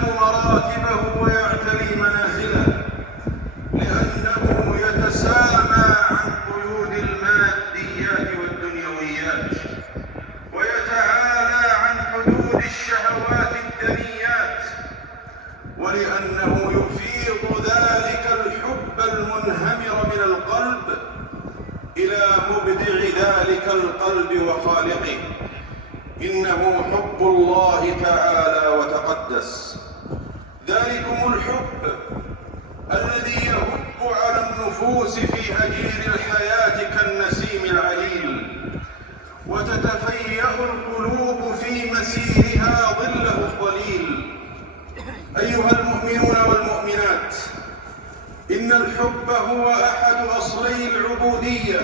يعلم مراتبه ويعتلي منازله، لأنه يتسامى عن قيود الماديات والدنيويات، ويتعالى عن حدود الشهوات الدنيات، ولأنه يفيض ذلك الحب المنهمر من القلب إلى مبدع ذلك القلب وخالقه. إنه حب الله تعالى وتقدس، ذلكم الحب الذي يهب على النفوس في هجير الحياة كالنسيم العليل، وتتفيأ القلوب في مسيرها ظله الظليل. أيها المؤمنون والمؤمنات، إن الحب هو أحد أصلي العبودية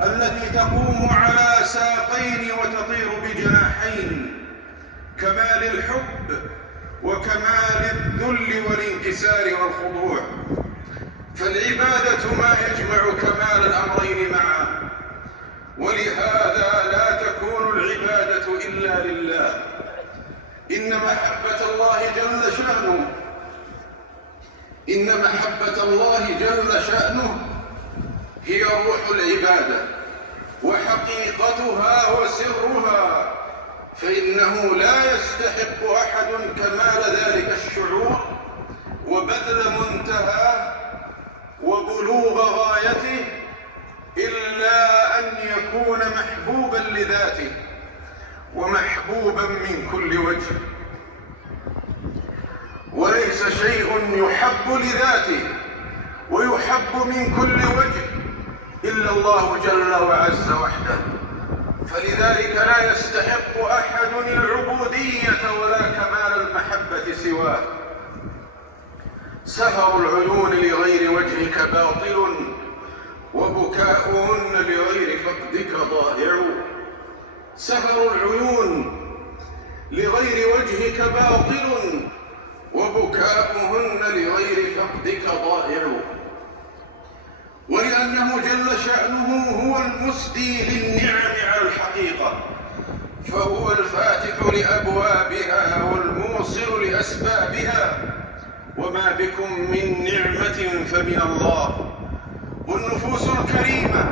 التي تقوم على ساقين وتطير بجناحين: كمال الحب وكمال الذل والانكسار والخضوع. فالعبادة ما يجمع كمال الأمرين معا، ولهذا لا تكون العبادة إلا لله. إن محبة الله جل شأنه هي روح العبادة وحقيقتها وسرها، فإنه لا يستحق أحد كمال ذلك الشعور وبذل منتهاه وبلوغ غايته إلا أن يكون محبوبا لذاته ومحبوبا من كل وجه. وليس شيء يحب لذاته ويحب من كل وجه إلا الله جل وعز وحده، فلذلك لا يستحق أحد العبودية ولا كمال المحبة سواه. سهر العيون لغير وجهك باطل، وبكاؤهن لغير فقدك ضائع. سهر العيون لغير وجهك باطل، وبكاؤهن لغير فقدك ضائع. ولأنه جل شأنه هو المسدي للنعم على الحقيقة، فهو الفاتح لأبوابها والموصل لأسبابها، وما بكم من نعمة فمن الله. والنفوس الكريمة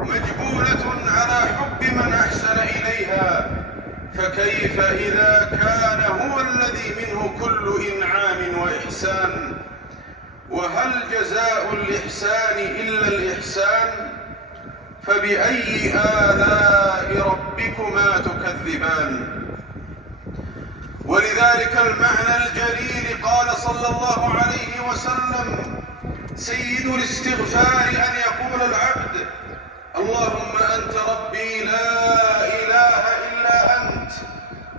مجبولة على حب من أحسن إليها، فكيف إذا كان هو الذي منه كل إنعام وإحسان؟ وهل جزاء الإحسان إلا الإحسان؟ فبأي آلاء ربكما تكذبان؟ ولذلك المعنى الجليل قال صلى الله عليه وسلم: سيد الاستغفار أن يقول العبد: اللهم أنت ربي لا إله إلا أنت،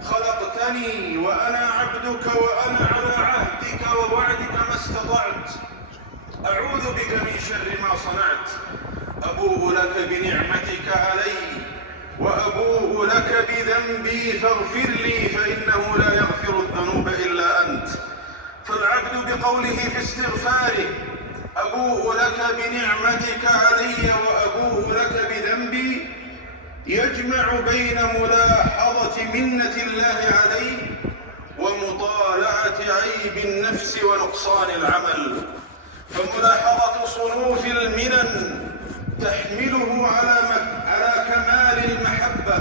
خلقتني وأنا عبدك وأنا على عهدك ووعدك ما استطعت، أعوذ بك من شر ما صنعت، أبوء لك بنعمتك علي وأبوء لك بذنبي فاغفر لي فإنه لا يغفر الذنوب إلا أنت. فالعبد بقوله في استغفاره: أبوء لك بنعمتك علي وأبوء لك بذنبي، يجمع بين ملاحظة منة الله عليه ومطالعة عيب النفس ونقصان العمل. فملاحظة صنوف المنن تحمله على كمال المحبة،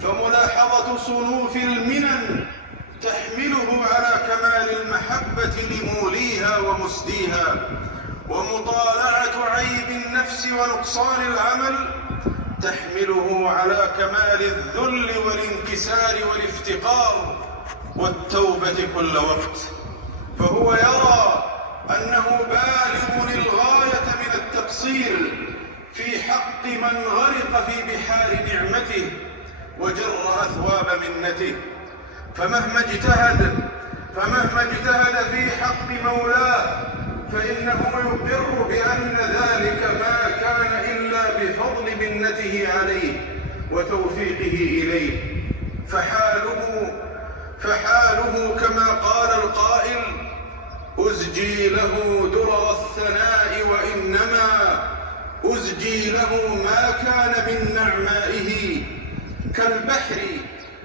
فملاحظة صنوف المنن تحمله على كمال المحبة لموليها ومسديها، ومطالعة عيب النفس ونقصان العمل تحمله على كمال الذل والانكسار والافتقار والتوبة كل وقت. فهو يرى أنه بالغ للغاية من التقصير في حق من غرق في بحار نعمته وجر أثواب منته، فمهما اجتهد في حق مولاه فإنه يقر بأن ذلك ما كان إلا بفضل منته عليه وتوفيقه إليه. فحاله كما قال القائل: أزجي له درر الثناء وإنما أزجي له ما كان من نعمائه، كالبحر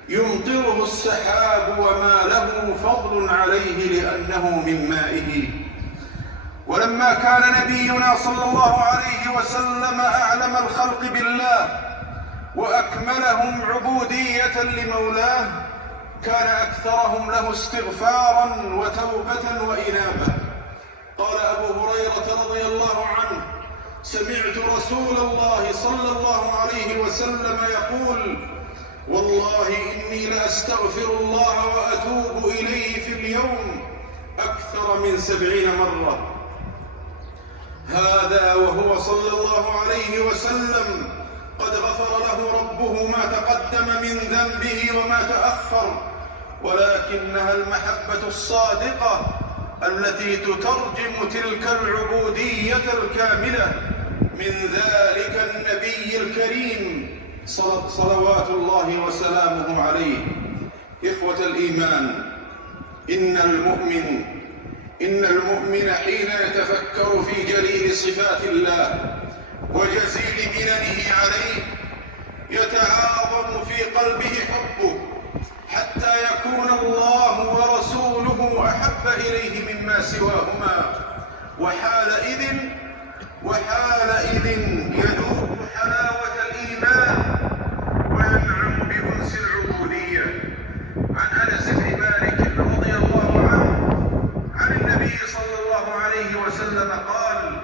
يمطره السحاب وما له فضل عليه لأنه من مائه. ولما كان نبينا صلى الله عليه وسلم أعلم الخلق بالله وأكملهم عبودية لمولاه، كان أكثرهم له استغفارا وتوبة وإنابة. قال أبو هريرة رضي الله عنه: سمعت رسول الله صلى الله عليه وسلم يقول: والله إني لأستغفر الله وأتوب إليه في اليوم أكثر من 70 مرة. هذا وهو صلى الله عليه وسلم قد غفر له ربه ما تقدم من ذنبه وما تأخر، ولكنها المحبة الصادقة التي تترجم تلك العبودية الكاملة من ذلك النبي الكريم صلوات الله وسلامه عليه. إخوة الإيمان، إن المؤمن حين يتفكر في جليل صفات الله وجزيل مننه عليه يتعاظم في قلبه حبه حتى يكون الله ورسوله أحب إليه مما سواهما، وحالئذ يذوق حلاوة الإيمان وينعم بأنس العبودية. عن أنس بن مالك رضي الله عنه عن النبي صلى الله عليه وسلم قال: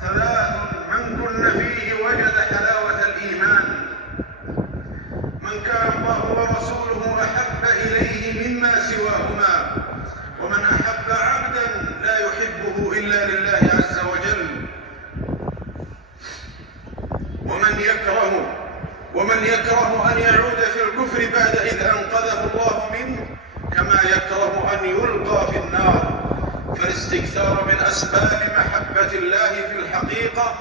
3 من كن فيه وجد حلاوة الإيمان: من كان الله ورسوله أحب إليه مما سواهما، ومن أحب عبدا لا يحبه إلا لله عز وجل، ومن يكره أن يعود في الكفر بعد إذ أنقذه الله منه، كما يكره أن يلقى في النار. فالاستكثار من أسباب محبة الله في الحقيقة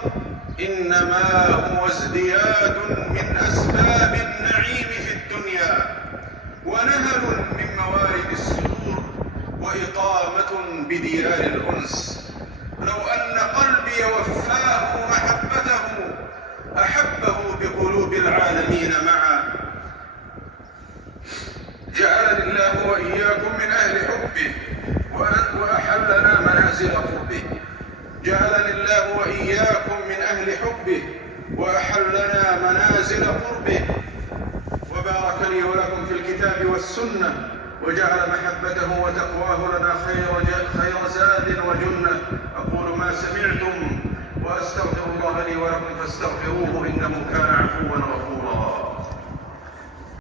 إنما هو ازدياد من أسباب النعيم في الدنيا، ونهل من موارد السرور، وإقامة بديار الأنس. لو أن قلبي وفاه محبته أحبه بقلوب العالمين معا. جعلني الله وإياكم من أهل حبه وأحلنا منازل قربه. جعلني الله وإياكم من أهل حبه وأحلنا منازل قربه، وبارك لي ولكم في الكتاب والسنة، وجعل محبته وتقواه لنا خير زاد وجنة. أقول ما سمعتم وأستغفر الله لي ولكم فاستغفروه إنه كان عفوا